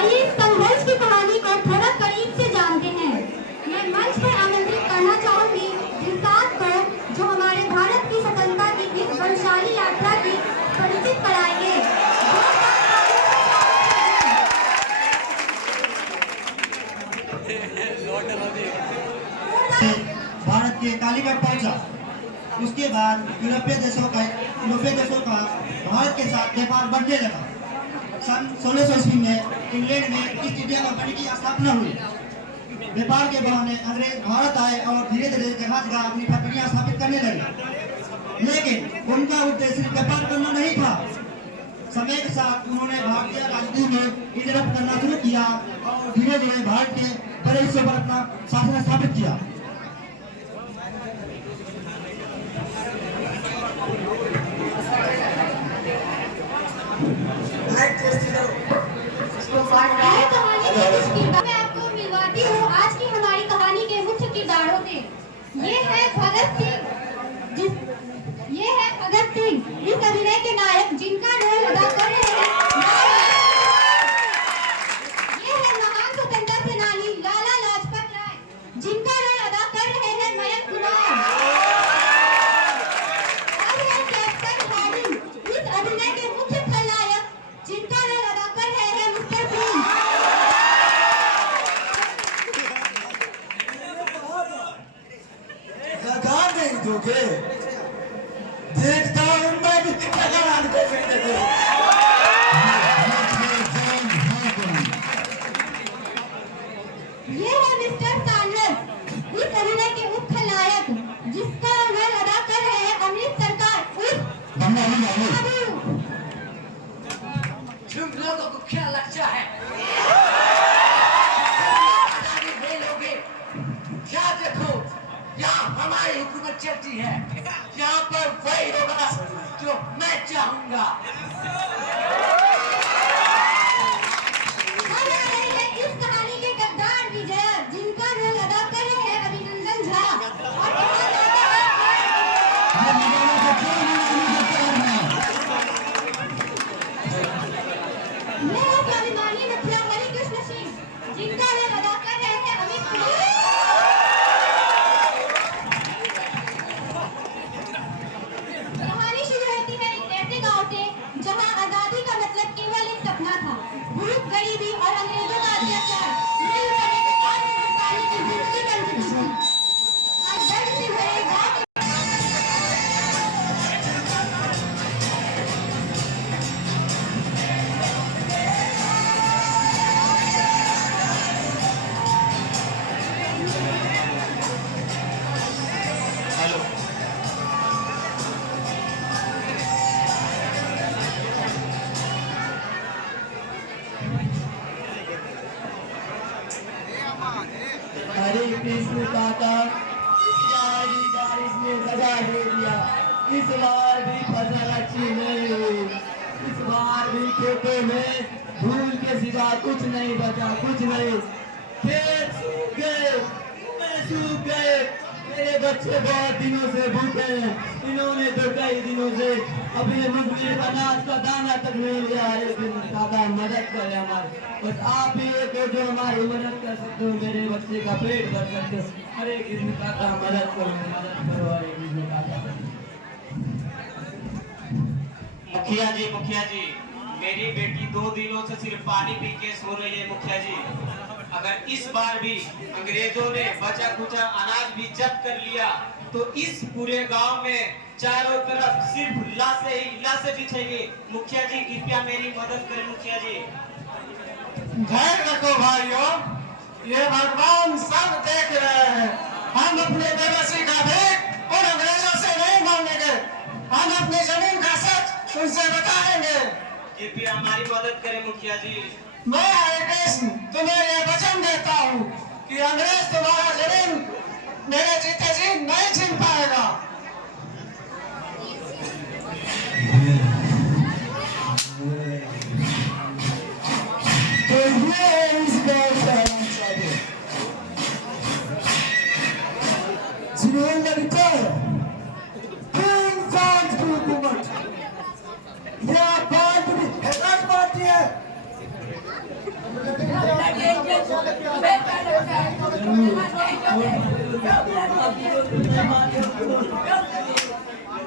आइए संघर्ष की कहानी को थोड़ा करीब से जानते हैं। मैं मंच पर आमंत्रित करना चाहूंगी विकास को, जो हमारे भारत की स्वतंत्रता की इस वैशाली यात्रा की परिचित कराएंगे। भारत के कालीगढ़ पहुंचा। उसके बाद यूरोपीय देशों का भारत के साथ व्यापार बढ़ने लगा। सन 1600 ईस्वी में इंग्लैंड में ईस्ट इंडिया कंपनी की स्थापना हुई। व्यापार के बहाने अंग्रेज भारत आए और धीरे धीरे जगह जगह अपनी फैक्ट्रियां स्थापित करने लगे, लेकिन उनका उद्देश्य सिर्फ व्यापार करना नहीं था। समय के साथ उन्होंने भारतीय राजनीति में इंटरप्ट करना शुरू किया और धीरे धीरे भारत के बड़े हिस्सों पर अपना शासन स्थापित किया। मैं आपको मिलवाती हूँ आज की हमारी कहानी के मुख्य किरदारों से। ये है भगत सिंह, इस अभिनय के नायक जिनका रोल अदा कर रहे हैं। ये है महान स्वतंत्रता सेनानी लाला लाजपत राय, जिनका रोल अदा कर रहे हैं मयंक कुमार। अब है कैप्टन हैरी, इस अभिनय के मुख्य खलनायक, जिनका रोल अदा कर रहे हैं मिस्टर बीन। लगा नहीं दोगे? देखता हूं मैं भी कितना लगान को फेंक दे। ये है मिस्टर सैंडर्स, इस अभिनय के मुख्य खलनायक, जिसका रोल अदा कर रहे हैं अमृत सरकार। तुम लोगों को क्या लगता है ले लोगे? क्या देखो, यहाँ हमारी हुकूमत चलती है। यहाँ पर वही होगा जो मैं चाहूंगा। इस कहानी के किरदार विजय, जिनका रोल अदा कर रहे हैं अभिनंदन झा। मैं स्वाभिमानी मुखिया हरिकृष्ण सिंह, जिनका रोल अदा कर रहे हैं अमित कुमार। कहानी शुरू होती है एक ऐसे गांव से जहां आजादी का मतलब केवल एक सपना था। भूख, गरीबी और अंग्रेजों का अत्याचार मिल करने के बाद हिंदुस्तानी की जिंदगी बन चुकी थी। आज दर्द से भरे गांव हरे कृष्ण काका, सारी बारिश ने दगा दे दिया। इस बार भी फसल अच्छी नहीं हुई। इस बार भी खेतों में धूल के सिवा कुछ नहीं बचा, कुछ नहीं। खेत सूख गए, मैं सूख गए। मेरे बच्चे बहुत दिनों से भूखे हैं। इन्होंने तो कई दिनों से अपने मुंह में अनाज का दाना तक नहीं लिया है। लेकिन काका मदद करे हमारी, बस आप ही एक हो जो हमारी मदद कर सकते हो, मेरे बच्चे का पेट भर सकते हो। हरे कृष्ण काका मदद करो, मदद करो। हरे कृष्ण काका। मुखिया जी, मेरी बेटी 2 दिनों से सिर्फ पानी पी के सो रही है। मुखिया जी, अगर इस बार भी अंग्रेजों ने बचा कुचा अनाज भी जब्त कर लिया तो इस पूरे गांव में चारों तरफ सिर्फ लाशें ही लाशें बिछेंगी। मुखिया जी कृपया मेरी मदद करें। मुखिया जी धैर्य रखो भाइयों, ये भगवान सब देख रहे हैं। हम अपने बेबसी का भेद उन अंग्रेजों से नहीं मांगेंगे। हम अपनी जमीन का सच उनसे बताएंगे। कृपया हमारी मदद करें। मुखिया जी मैं हरे कृष्ण तुम्हें ये वचन देता हूँ कि अंग्रेज तुम्हारा जमीन मेरे जीते जी नहीं छीन पाएगा। तो ये इसका जिन्होंने बताया इंसान की हुकूमत यह बात भी हैरान बात है।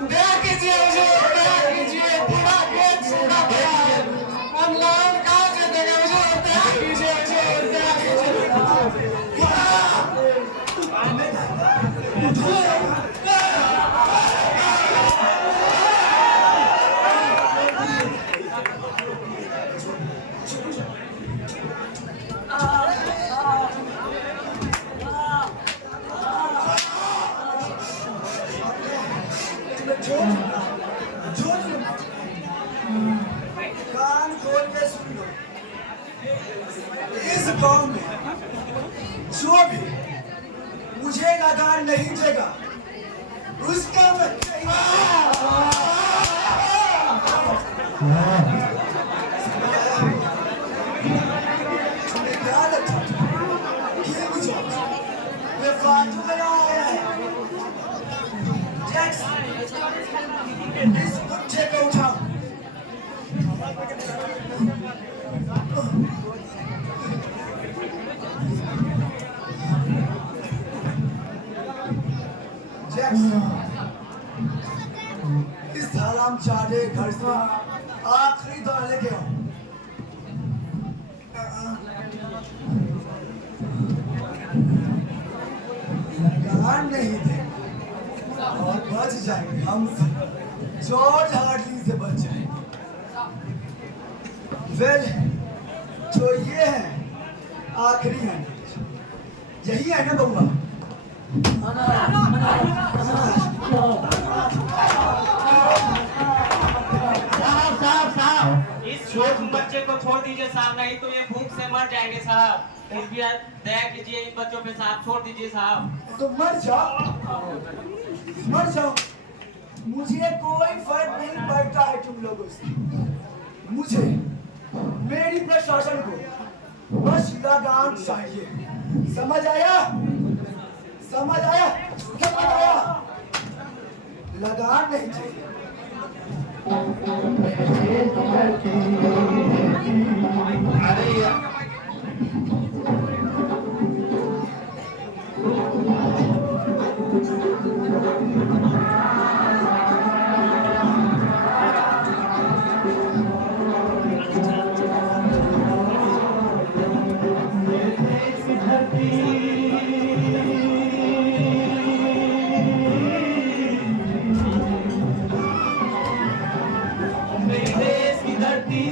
दया कीजिए हुजूर, दया कीजिए, पूरा खेत सूखा पड़ा है, हम लोग कहाँ से देंगे हुजूर, दया कीजिए हुजूर, दया कीजिए। कान खोल के सुन लो। इस गांव में जो भी मुझे लगान नहीं देगा उसका मैं याद रखो कि मुझे मैं फालतू में आया है। जैक्स इस बच्चे को उठाओ। इस हराम चारे घर से आखिरी दौड़ लेके आओ। लगान नहीं दे और बच जाएंगे हमसे, जॉर्ज हार्टली से बच जाएंगे। वेल जो ये है आखिरी है, यही है ना बउआ? साहब, इस छोट बच्चे को छोड़ दीजिए साहब, नहीं तो ये भूख से मर जाएंगे साहब। कृपया दया कीजिए इन बच्चों पे साहब, छोड़ दीजिए साहब। तो मर जाओ, मर जाओ, मुझे कोई फर्क नहीं पड़ता है तुम लोगों से। मुझे मेरी प्रशासन को बस लगान चाहिए। समझ आया? समझ आया? समझ आया? लगान नहीं चाहिए।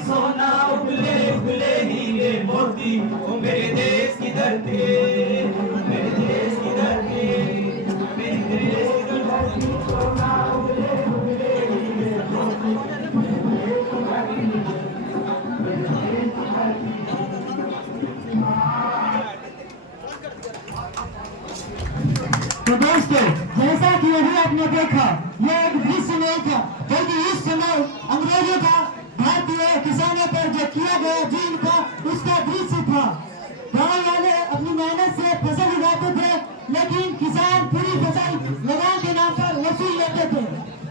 सोना उगले उगले हीरे मोती, ओ मेरे देश की धरती, मेरे देश की धरती, मेरे देश की धरती, सोना उगले उगले हीरे मोती। तो दोस्तों, जैसा कि अभी आपने देखा, यह एक दृश्य नहीं था, बल्कि इस समय अंग्रेजों का भारतीय किसानों पर जो किया गया जुल्म था उसका दृश्य था। गाँव वाले अपनी मेहनत से फसल उगाते थे, लेकिन किसान पूरी फसल लगान के नाम पर वसूल लेते थे।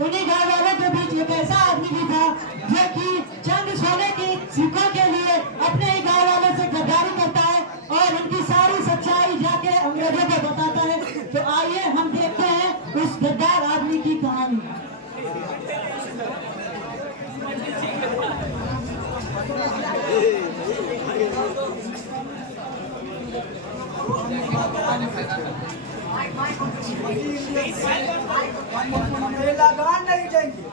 उन्हीं गाँव वालों के बीच एक ऐसा आदमी भी था जो कि चंद सोने की सिक्कों के लिए अपने ही गाँव वालों से गद्दारी करता है और उनकी सारी सच्चाई जाके अंग्रेजों को बताता है। तो आइए हम देखते हैं उस गद्दार आदमी की कहानी। लगान नहीं देंगे।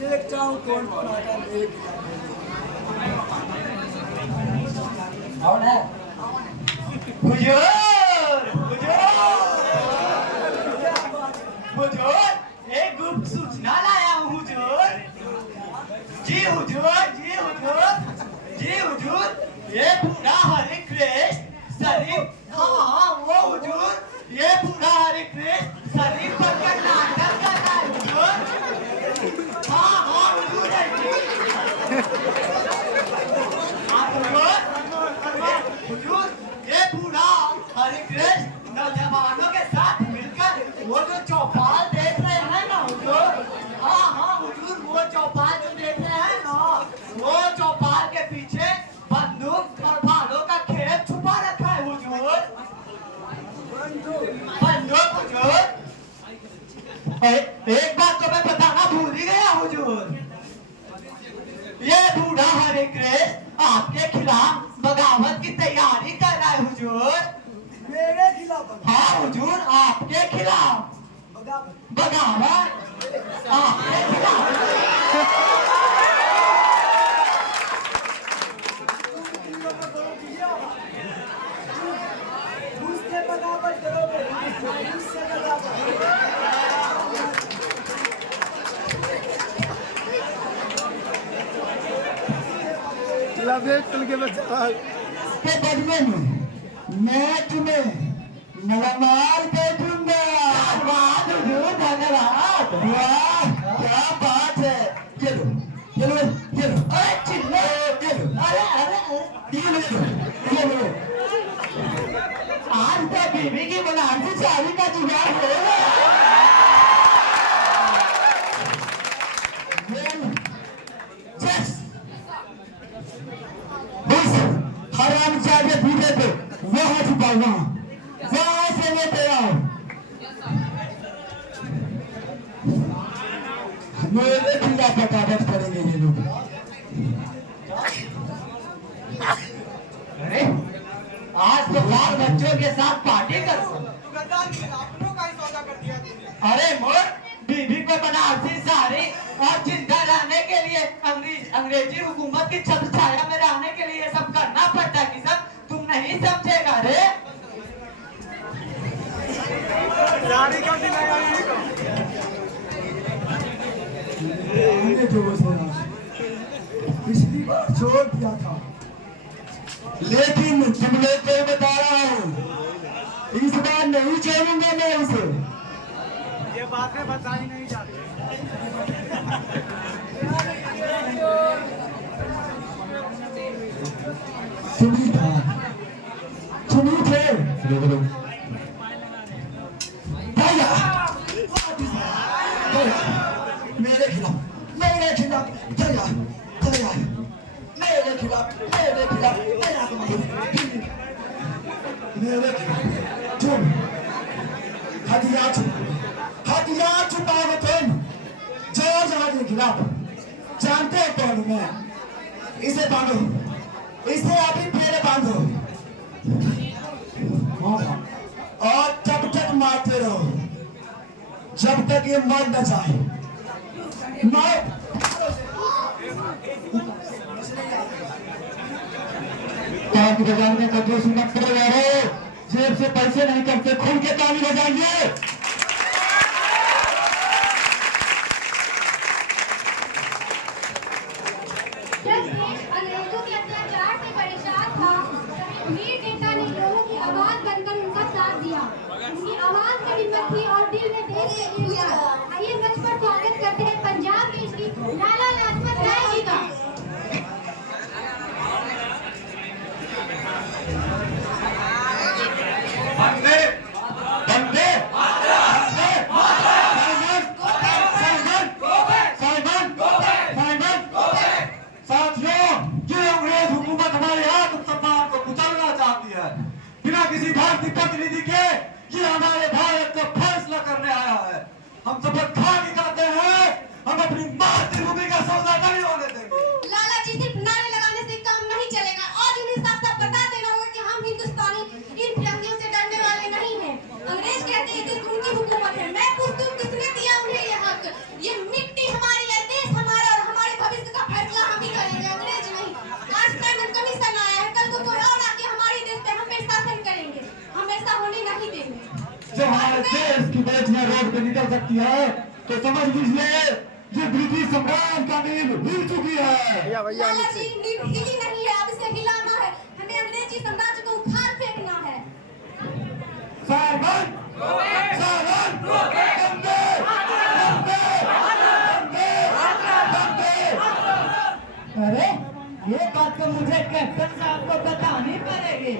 देखता हूँ कौन कौन आता है। हुजूर, एक गुप्त सूचना लाया हूँ हुजूर। जी हुजूर, जी हुजूर, जी हुजूर, ये पूरा हरे कृष्ण शरीफ, हाँ वो हुजूर, ये पूरा हरे कृष्ण शरीफ बनकर नाटक कर रहा है हुजूर। हाँ हुजूर, हुजूर, ये पूरा हरे कृष्ण नौजवानों के साथ मिलकर वो जो चौपाल देख रहे हैं ना हुजूर, हाँ हुजूर, वो चौपाल जो देख रहे हैं ना, वो चौपाल के पीछे बंदूक और भालों का खेल छुपा रखा है हुजूर। आपके खिलाफ बगावत की तैयारी कर रहा है हुजूर। मेरे खिलाफ हाँ हुजूर, आपके खिलाफ बगावत। बगावत आपके खिलाफ। मुझसे बगावत करोगे, मुझसे बगावत। के बदले में मैं तुम्हें मलामाल कर दूंगा। धन्यवाद हुजूर, धन्यवाद। वाह क्या बात है। ये लो ये लो ये लो। अरे चिल्ले ये लो। अरे अरे ये लो ये लो। आज तो बीबी की बनारसी साड़ी का जुगाड़ हो गया। बस हरामजादे बूढ़े पे वहां छुपाओ, वहां से लेते आओ। मेरे खिलाफ बगावत करेंगे ये लोग। अरे आज तो बाल बच्चों के साथ पार्टी करो। अरे मोर बीबी को बनारसी साड़ी और जिंदा रहने के लिए अंग्रेजी हुकूमत की छत्र छाया में रहने के लिए सब करना पड़ता है। किसान तुम नहीं समझेगा रे। पिछली बार छोड़ दिया था, लेकिन तुमने तो बता रहा हूँ इस बार नहीं छोड़ूंगा मैं उसे। ये बातें बताई नहीं जाती। सुनी था सुनी थे भैया मेरे खिलाफ मेरे खिलाफ भैया भैया मेरे खिलाफ मेरे खिलाफ मेरे खिलाफ तुम हथियार छुपाओ तुम जॉर्ज के खिलाफ। जानते हो कौन हूं मैं? इसे बांधो, इसे अभी पहले बांधो और तब तक मारते रहो जब तक ये मर न जाए। ताली बजाने का जोश मत करो यारो, जेब से पैसे नहीं करते, खुल के ताली बजाइए। जब देश अंग्रेजों के अत्याचार से परेशान था, तभी वीर नेता ने लोगों की आवाज बनकर उनका साथ दिया। उनकी आवाज में हिम्मत थी और दिल में देश के लिए प्यार। आइए मंच पर स्वागत करते हैं पंजाब केसरी लाला लाजपत राय जी का। वंदे वंदे साथियों, ये अंग्रेज हुकूमत हमारे हाथ सम्मान को कुचलना चाहती है। बिना किसी भारतीय प्रतिनिधि के ये हमारे भारत का फैसला करने आया है। हम शपथ खा के कहते हैं, हम अपनी मातृभूमि का सौदा नहीं होने देंगे। लाला जी, सिर्फ नारे लगाने से काम नहीं चलेगा। आज उन्हें साफ साफ बता देना होगा कि हम हिंदुस्तानी इन फिरंगियों से डरने वाले नहीं हैं। अंग्रेज कहते हैं कि उनकी हुकूमत है। मैं पूछती हूँ, किसने दिया उन्हें ये हक? ये मिट्टी हमारी है, देश हमारा और हमारे भविष्य का फैसला हम ही करेंगे, अंग्रेज नहीं। आज प्राइम कमीशन आया है, कल को कोई और आके हमारे देश पे हम पे शासन करेंगे। हम ऐसा होने नहीं देंगे। जब हमारे देश की बेटियां रोड पे निकल सकती है तो समझ लीजिए ये ब्रिटिश साम्राज्य का नींव हिल चुकी है। लाला जी, नींव हिली नहीं है, अब इसे हिलाना है। हमें अंग्रेजी साम्राज्य को उखाड़ फेंकना है। साइमन साइमन बंदे बंदे बंदे बंदे। अरे ये बात तो मुझे कैप्टन साहब को बतानी पड़ेगी।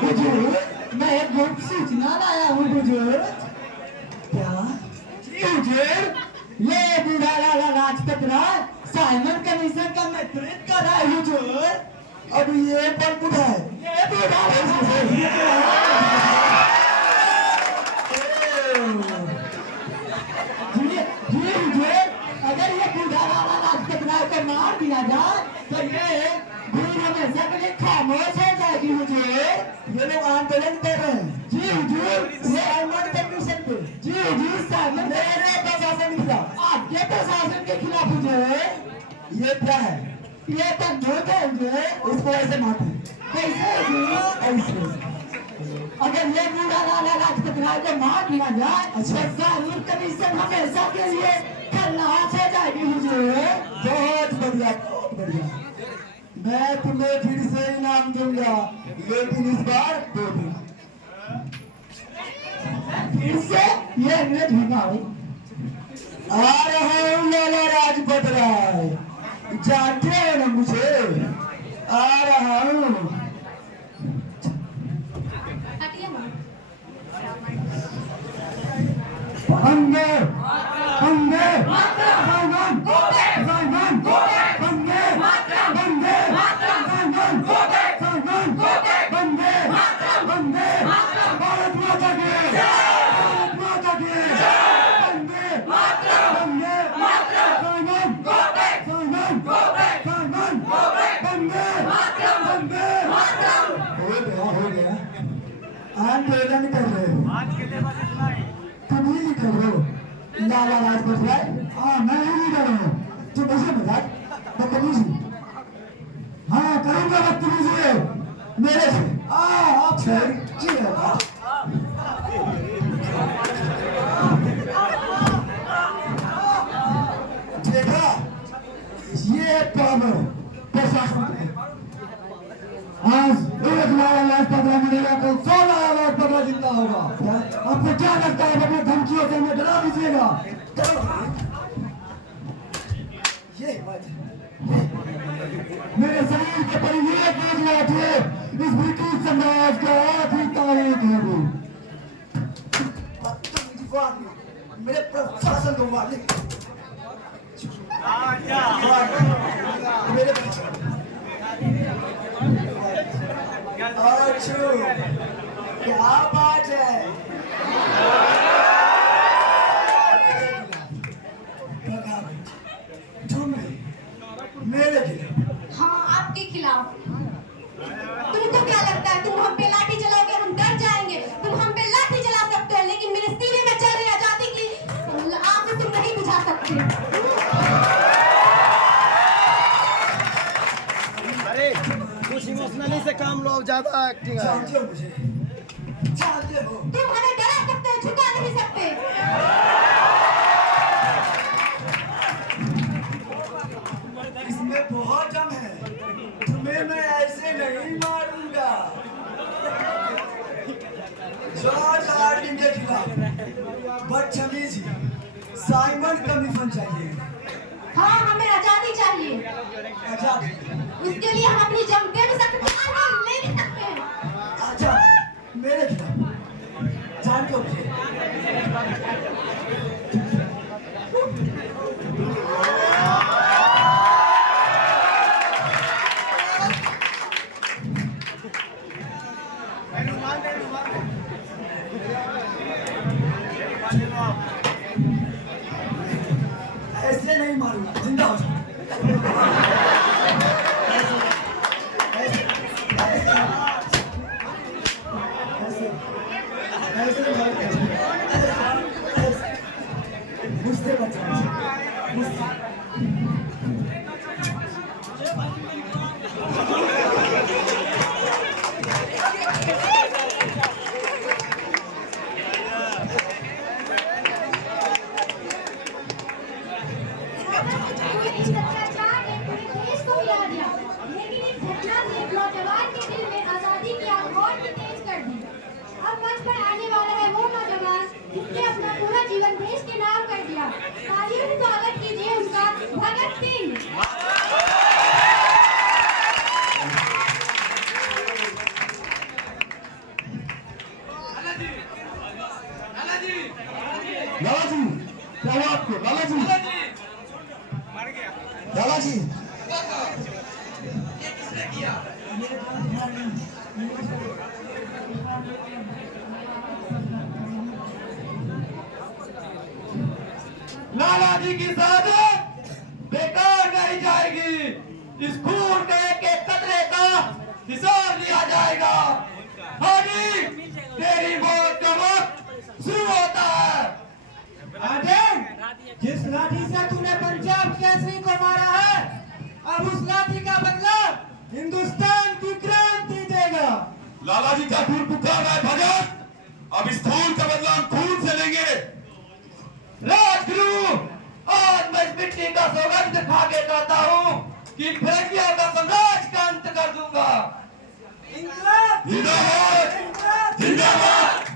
हुजूर सूचना लाया हूँ हुजूर। क्या? जी हुजूर, ये बूढ़ा लाला लाजपत राय साइमन कमीशन का नेतृत्व कर रहा है हुजूर। अब ये कौन बूढ़ा है? ये बूढ़ा जी हुजूर, अगर ये बूढ़ा लाला लाजपत राय को मार दिया जाए तो ये भीड़ हमेशा के लिए खामोश हो जाएगी हुजूर। ये लोग आंदोलन कर रहे हैं। जी हुजूर, ये साइमन कमीशन पे। जी हुजूर, साइमन प्रशासन के खिलाफ। आपके प्रशासन के खिलाफ हुजूर। ये क्या है? ये बंदूक है हुजूर। इसको ऐसे मारते कैसे हुजूर? ऐसे। अगर ये बूढ़ा लाला लाजपत राय को मार दिया जाए तो साइमन कमीशन हमेशा के लिए खल्लास हो जाएगी हुजूर। बहुत बढ़िया, बहुत बढ़िया। मैं तुम्हें फिर से इनाम दूंगा, लेकिन इस बार 2 दिन। फिर से ये अंग्रेज भगाओ। आ रहा हूँ लाला लाजपत राय, जानते हो ना मुझे? आ रहा हूँ। हटिए मत। बंदे बंदे साइमन साइमन बंदे बंदे साइमन साइमन बंदे बंदे भारत माता की भारत माता की बंदे बंदे साइमन साइमन साइमन बंदे बंदे। हो गया आंदोलन कर रहे हो तुम ही कर रहे हो लाला लाजपत राय। हाँ, मैं ही नहीं कर रहा हूँ। तुम कैसे मजाक बदतमीजी? हाँ, करूँगा बदतमीजी मेरे से। आप जी देखा, ये पावर प्रशासन है। आज एक लाला लाजपत राय मरेगा, कल 100 लाला लाजपत राय जिंदा होगा। आपको क्या लगता है? अपने धमकियों से हमें डरा दीजिएगा। ये बात मेरे शरीर के पर ये देख रहे थे, इस ब्रिटिश साम्राज्य का आखिरी तारीख है वो। मेरे प्रशासन को मार दे। मेरे क्या बात है? मेरे खिलाफ? हाँ, आपके खिलाफ। तुमको क्या लगता है तुम हम पे लाठी चलाओगे हम डर जाएंगे? तुम हम पे लाठी चला सकते हो, लेकिन मेरे सीने में चल रही आजादी की आग तुम नहीं बुझा सकते। अरे कुछ इमोशनली से काम लो, ज्यादा एक्टिंग जानते हो मुझे? जानते हो? तुम हमें डरा सकते हो, झुका नहीं सकते। इसमें बहुत दम है। तुम्हें मैं ऐसे नहीं मारूंगा। जॉर्ज हार्डिंग के खिलाफ बदतमीजी, साइमन कमीशन चाहिए। हाँ, हमें आजादी चाहिए। आजादी? उसके लिए हम अपनी जंग दे भी सकते हैं और ले भी सकते हैं। आजादी मेरे खिलाफ? जानते हो मुझे? ऐसे नहीं मारूंगा, जिंदा हो जाओ। मुझसे बचाओ, मुझसे। लाला जी क्या हुआ आपको? लाला जी, लाला जी, ये किसने किया? लाला जी की शहादत बेकार नहीं जाएगी। इस खून के एक एक कतरे का हिसाब लिया जाएगा। हाजी, तेरी मौत का वक्त शुरू होता है। राजन, जिस लाठी से तूने पंजाब केसरी को मारा है, अब उस लाठी का बदला हिंदुस्तान की क्रांति देगा। लाला जी का खून पुकार है भगत, अब इस खून का बदला हम खून से लेंगे। राजगुरु, आज मैं इस मिट्टी का सौगंध खा के कहता हूँ कि इन फिरंगियों का साम्राज्य का अंत कर दूंगा। इंकलाब जिंदाबाद, इंकलाब जिंदाबाद।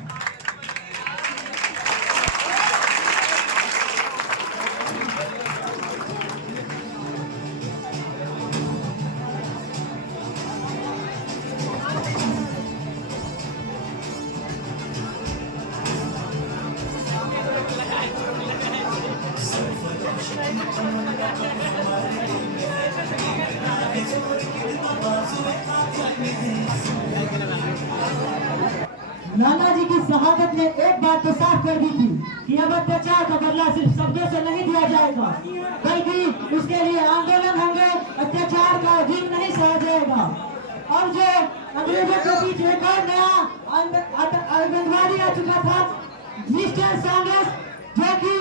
नाना जी की शहादत ने एक बात तो साफ कर दी थी कि अब अत्याचार का बदला सिर्फ शब्दों से नहीं दिया जाएगा, बल्कि उसके लिए आंदोलन होंगे, अत्याचार का दिन नहीं सहा जाएगा। और जो अंग्रेजों के बीच एक और नया आतंकवादी आ चुका था, मिस्टर सैंडर्स, जो कि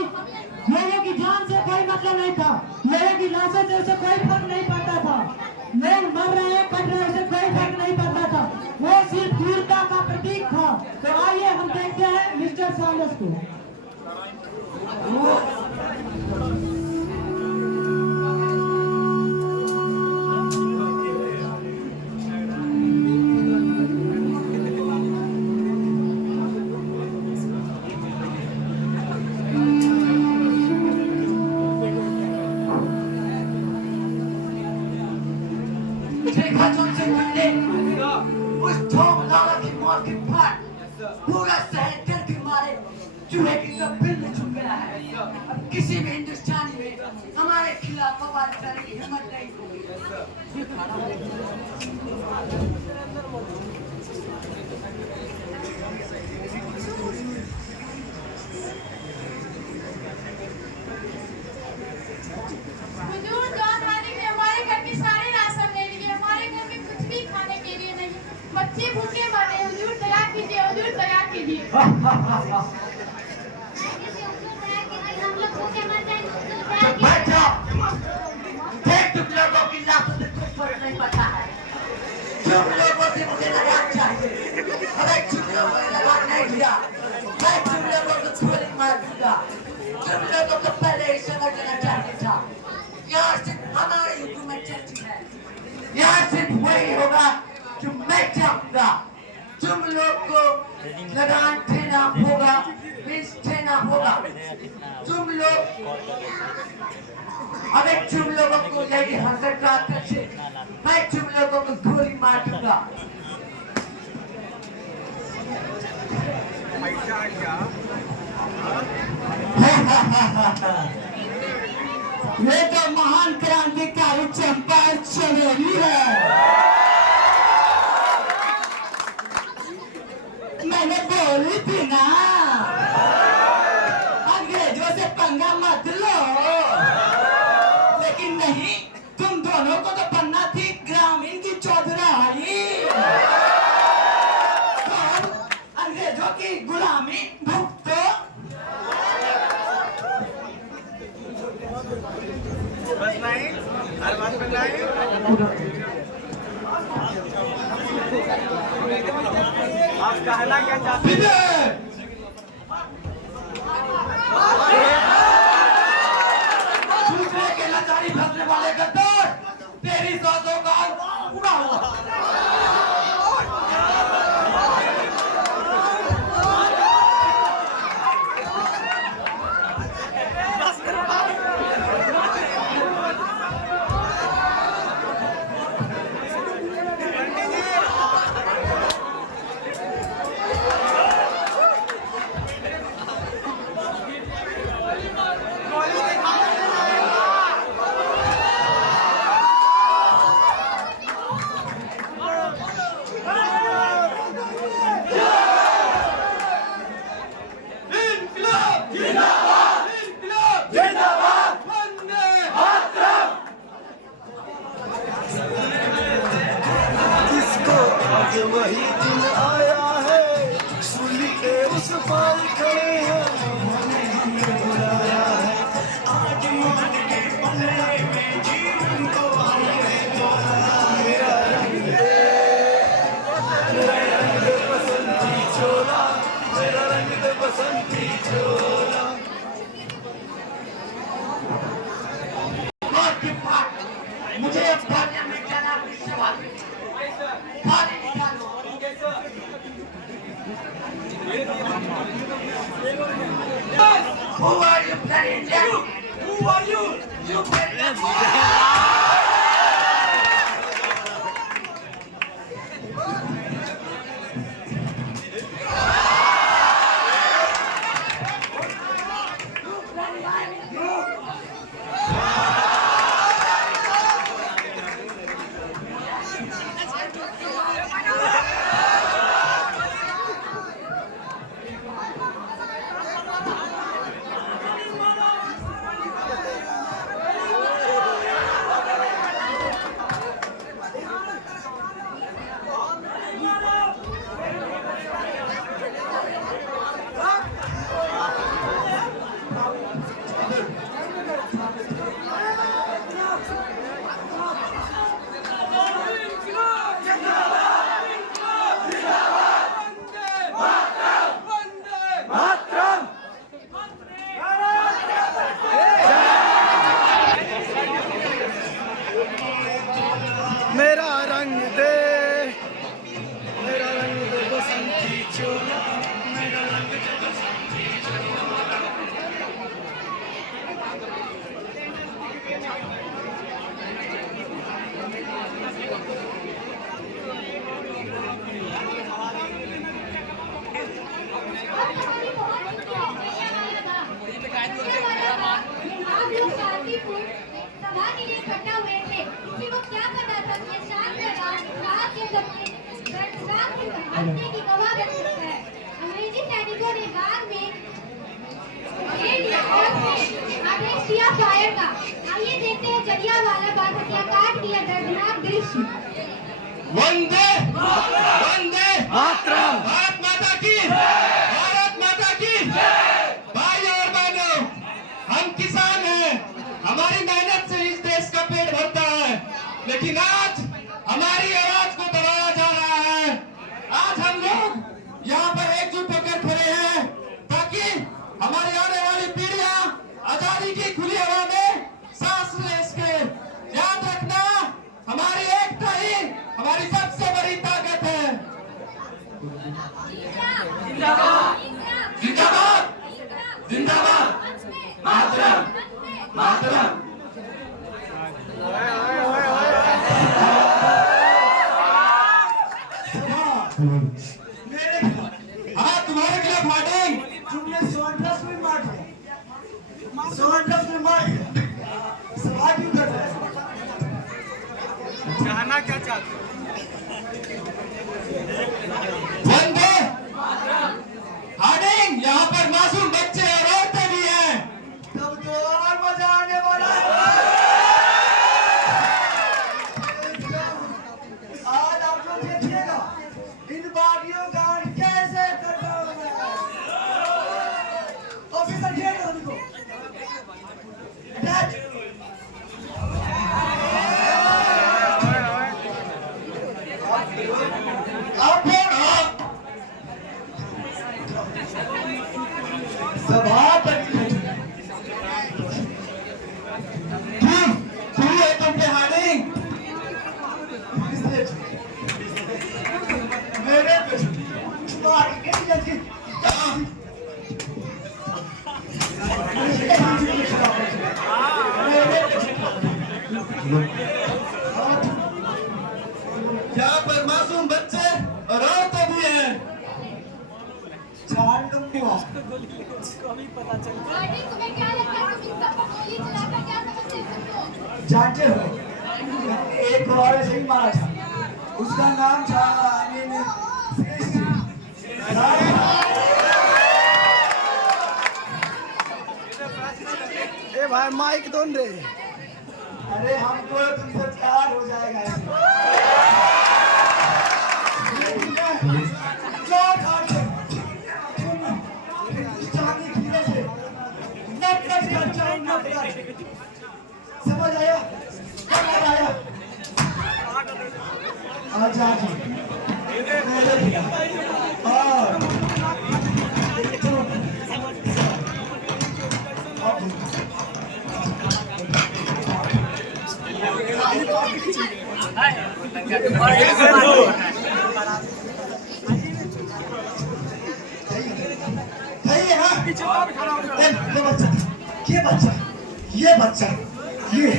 लोगों की जान से कोई मतलब नहीं था, लोगों की लाशों से उसे कोई फर्क नहीं पड़ता था, लोग मर रहे हैं, कट रहे हैं, उसे कोई फर्क नहीं पड़ता था, वो सिर्फ वीरता का प्रतीक था। तो आइए हम देखते हैं मिस्टर सैंडर्स को। देखा तुमसे पहले उस ठोक लाला की मौत के बाद पूरा शहर डर के मारे चूहे की तरह बिल में छुप गया है। अब किसी भी हिंदुस्तानी में हमारे खिलाफ आवाज करने की हिम्मत नहीं होगी। हुजूर, जान मालिक ने हमारे घर के सारे राशन ले लिए, हमारे घर में कुछ भी खाने के लिए नहीं, बच्चे भूखे मरे हैं। हुजूर दया कीजिए, हुजूर दया कीजिए। बैठ जाओ। देख तुम लोगों की लाशों से कुछ फर्क नहीं पड़ता है। तुम लोगों से मुझे नाराज चाहिए। अगर तुम लोगों ने नाराज नहीं किया, मैं तुम लोगों को गोली मार दूंगा। तुम लोगों को पहले ही समझ लेना चाहिए था। यहाँ सिर्फ हमारी हुकूमत चलती है। यहाँ सिर्फ वही होगा जो मैं चाहूंगा। तुम लोग को लगान देना होगा, फीस देना होगा। तुम लोग अगर तुम लोगों को यही हजर का से मैं तुम लोगों को गोली मार दूंगा। ये तो महान क्रांतिकारी चंपा चमेली है। मैंने बोली थी ना, अंग्रेजों से पंगा मत लो, लेकिन नहीं, तुम दोनों को तो बनना थी ग्रामीण की चौधराई। तुम अंग्रेजों की गुलामी भुगतो। बस नहीं, हर बात में नहीं। आप कहना क्या चाहते हैं? दूसरे के लाचारी फंसने वाले गद्दार, तेरी सांसों का पूरा हुआ। उस पार खड़े हैं उन्होंने हमें बुलाया है आज मान के पल्ले में जीवन को हमें तोड़ा मेरा रंग दे बसंती चोला मेरा रंग दे बसंती चोला मुझे अब भागने में जाना सवाल खाली निकालो Who are you bloody jack? Who are you? You मेरा रंग दे बसंती चोला मेरा रंग दे बसंती आप लोग शांतिपूर्ण सभा के लिए इकट्ठा हुए थे कि वो क्या पता था कि ये शांत व्यवहार रात के हत्या की गवाह बन सकता है। अंग्रेजी सैनिकों ने बाग में आदेश दिया फायर का। आइए देखते हैं जलियांवाला बाग हत्याकांड की यह दर्दनाक दृश्य। वंदे वंदे मातरम भारत माता की भाई और बहनों हम किसान हैं हमारी मेहनत से इस देश का पेट भरता है लेकिन आज हमारी आवाज को दबाया जा रहा है। आज हम लोग यहाँ पर एकजुट होकर खड़े हैं ताकि हमारी आने वाली पीढ़ियां आजादी की खुली हवा में सांस ले सके। याद रखना हमारी एकता ही हमारी सबसे बड़ी ताकत है। जिंदाबाद जिंदाबाद मातरम मातरम। हाँ तुम्हारे खिलाफ फाइटिंग तुमने सोनड्रस में मार दिया सोनड्रस में मार दिया सवाल क्यों कर रहे हो जाना क्या चाहते वंदे हार्डिंग यहाँ पर मासूम बच्चे और औरतें भी हैं। तब तो और मजा आने वाला है। आज आप लोग देखिएगा इन बागियों का कैसे करता हूँ मैं। ऑफिसर ये करो उनको अटैच। आप सभापति तू है तुम पे हार्डिंग मेरे पे तुम्हारी कैसी जल्दी यहाँ पर मासूम बच्चे और औरतें भी हैं। जान लूंगा गार्डी, तुम्हें क्या लगता है तुम इन सब पर गोली चलाकर क्या समझते हो? जानते हो एक और ऐसे ही मारा था उसका नाम था ए भाई माइक दोन रे अरे हमको तुमसे प्यार हो जाएगा जो ठान है ना? ये बच्चा ये बच्चा ये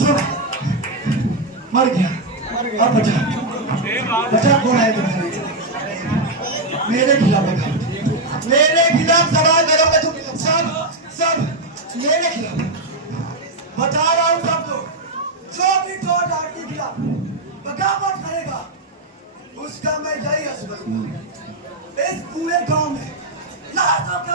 जो मर गया। अब बचा कौन है तुम्हारे? मेरे खिलाफ बताओ, मेरे खिलाफ सवाल करोगे तुम सब मेरे खिलाफ बता रहा हूँ सबको। जो भी चोट आदमी खिलाफ बगावत करेगा उसका मैं यही असर इस पूरे गांव में लाश आपका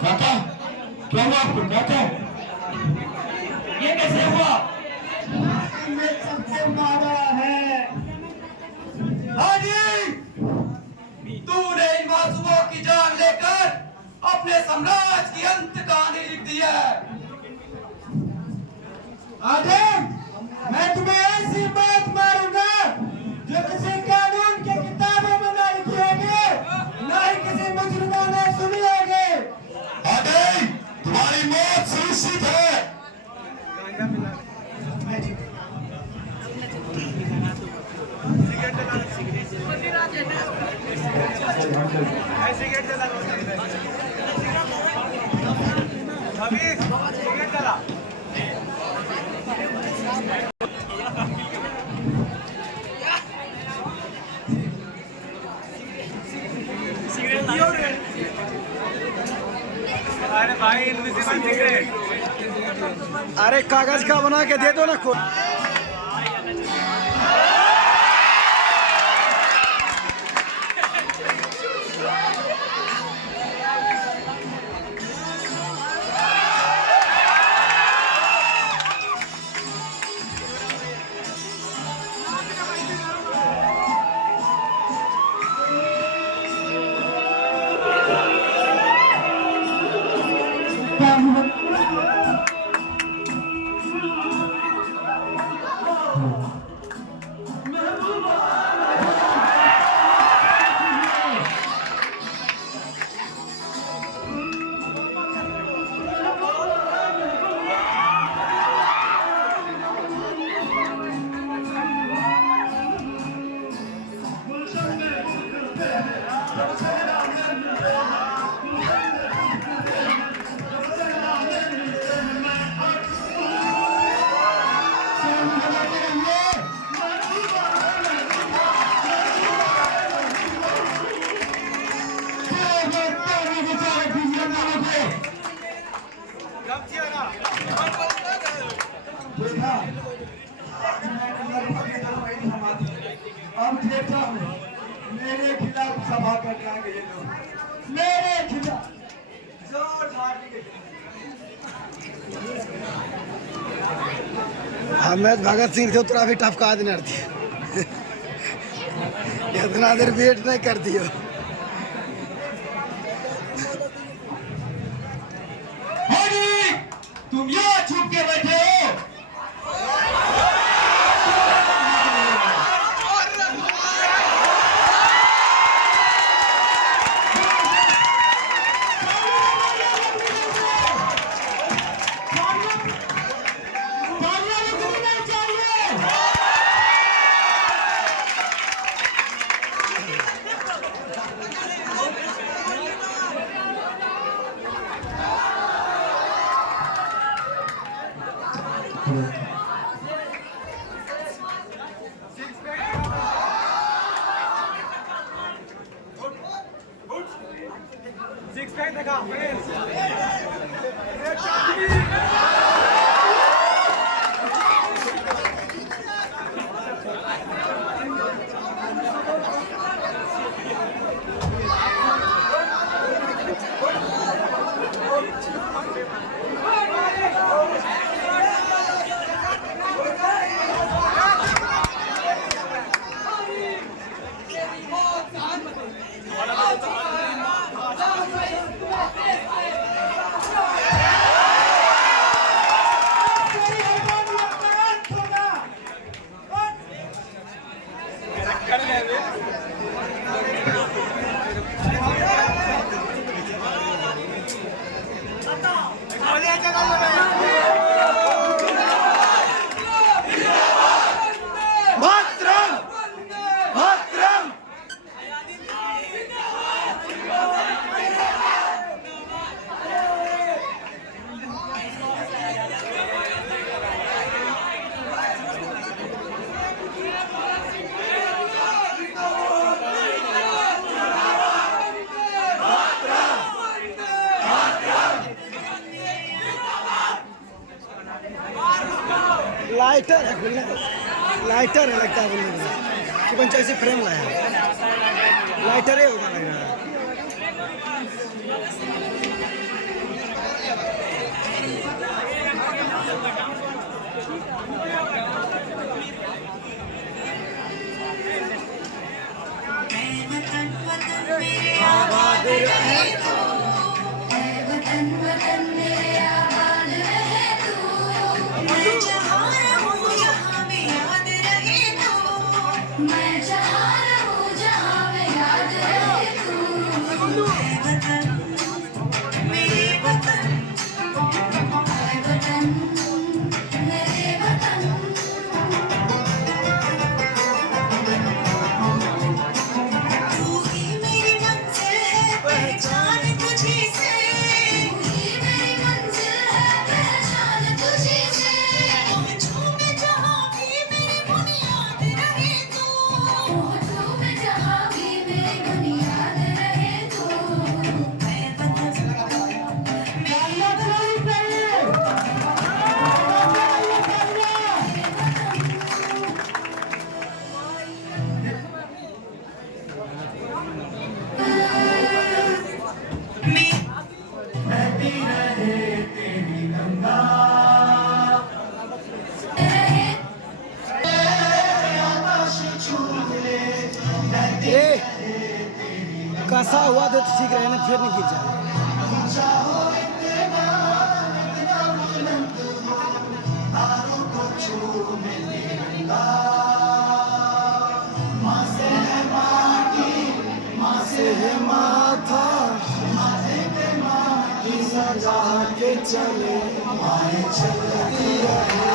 काका क्या हुआ आपको काका? ये कैसे हुआ? सबसे मारा है। हाजी तूने इन मासूमों की जान लेकर अपने साम्राज्य की अंत कहानी लिख दी है। आदम, मैं तुम्हें ऐसी बात मारूंगा जो किसी कानून के किताबों में न लिखी होगी, न ही किसी मुजरिमों ने सुनी होगी। आदम, तुम्हारी मौत सुनिश्चित है। अरे भाई इनविजिबल सिगरेट, अरे कागज का बना के दे दो ना। अब देखता हूँ मेरे खिलाफ सभा कर जाएंगे ये लोग, मेरे खिलाफ जोर ढालेंगे। हमें भगत सिंह से उतना भी टपका देना थी। इतना देर वेट नहीं कर दियो। तुम यहाँ छुप के बैठे हो? सिक्स पैक दिखा। मातरम मातरम लाइटर है खुलने लाइटर है लगता है बोलने में कि पंचायत से फ्रेम लाया लाइटर ही होगा लग रहा है आबाद रहे तू वतन वतन मेरे आबाद रहे तू मैं जहाँ रहूँ जहाँ में याद रहे तू मैं जहाँ रहूँ जहाँ में याद रहे तू ऐ वतन मेरे वतन ऐ वतन मेरे वतन तू ही मेरी मंजिल है पहचान तुझी से तू ही मेरी मंजिल है पहचान तुझी से पहुँचूं मैं जहाँ भी मेरी बुनियाद रहे तू पहुँचूं मैं जहाँ भी मेरी बुनियाद रहे तू ऐ वतन ये कसा हुआ तो ठीक रहे ना फिर नहीं गिर जाए माथा सजा के चले आए चलती रहे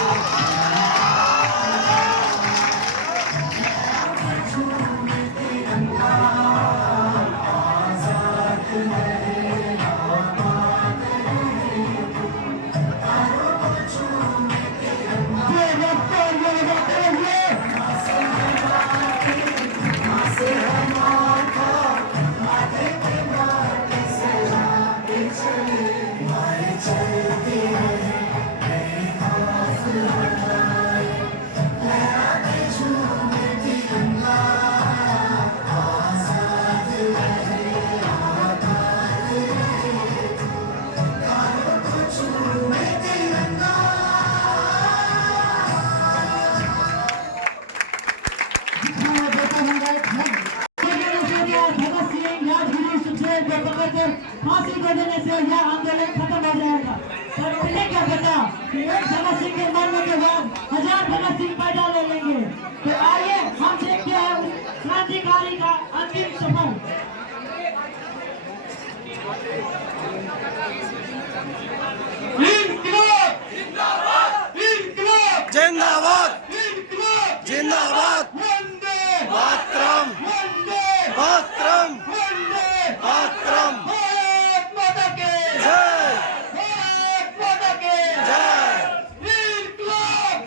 फांसी को देने से यह आंदोलन खत्म हो जाएगा। पर उन्हें क्या पता कि एक भगत सिंह के मरने के बाद 1000 भगत सिंह पैदा ले लेंगे। तो आइए हम देखते हैं उस क्रांतिकारी का अंतिम सफर। जिंदाबाद जिंदाबाद मातरम मातरम मातरम जय जय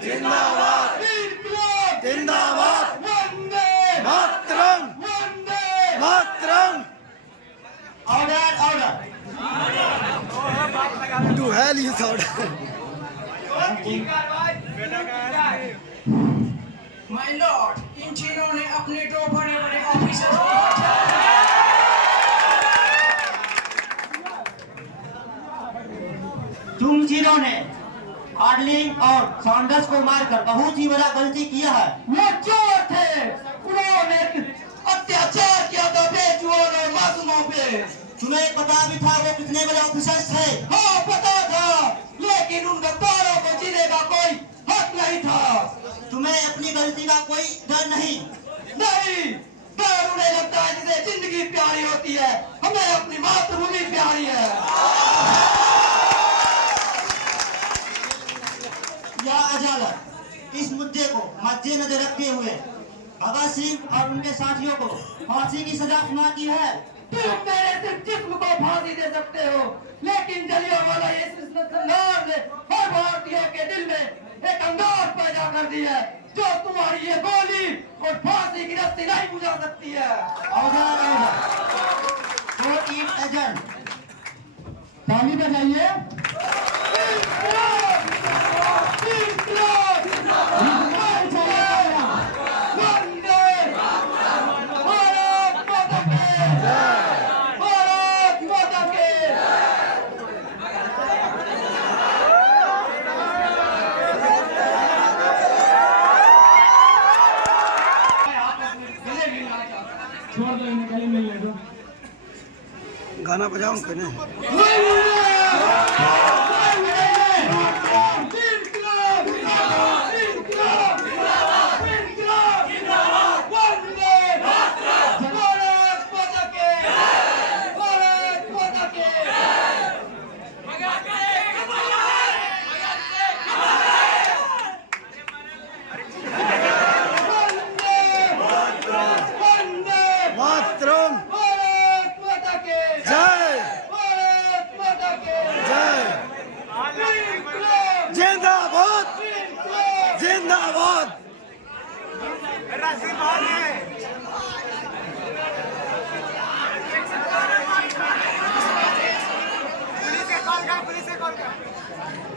जिंदाबाद जिंदाबाद मातरम मातरम to hell you thought my lord, इन चीनों ने अपने दो बड़े बड़े ऑफिसर्स तुम जिन्होंने हार्डलिंग और सॉन्डर्स को मारकर बहुत ही बड़ा गलती किया है। वो चोर थे, उन्होंने अत्याचार किया था बेजुबान और मासूमों पे। तुम्हें पता भी था वो कितने बड़े ऑफिसर थे? हाँ पता था, लेकिन उनका तारों को जीने का कोई हक नहीं था। तुम्हें अपनी गलती का कोई डर नहीं? नहीं, डर उन्हें लगता है जिसे जिंदगी प्यारी होती है। हमें अपनी मातृभूमि प्यारी है। भगत सिंह और उनके साथियों को फांसी की सजा सुनाती है। तुम मेरे सिर्फ जिस्म को फांसी दे सकते हो, लेकिन जलियांवाला संघर्ष ने हर भारतीयों के दिल में एक अंगार पैदा कर दी है, जो तुम्हारी ये गोली और फांसी की रस्सी नहीं बुझा सकती है। एजेंट ताली बजाइए। गाना बजाओ उनको ना। मातरम जय जय जिंदाबाद जिंदाबाद। पुलिस कॉल कर।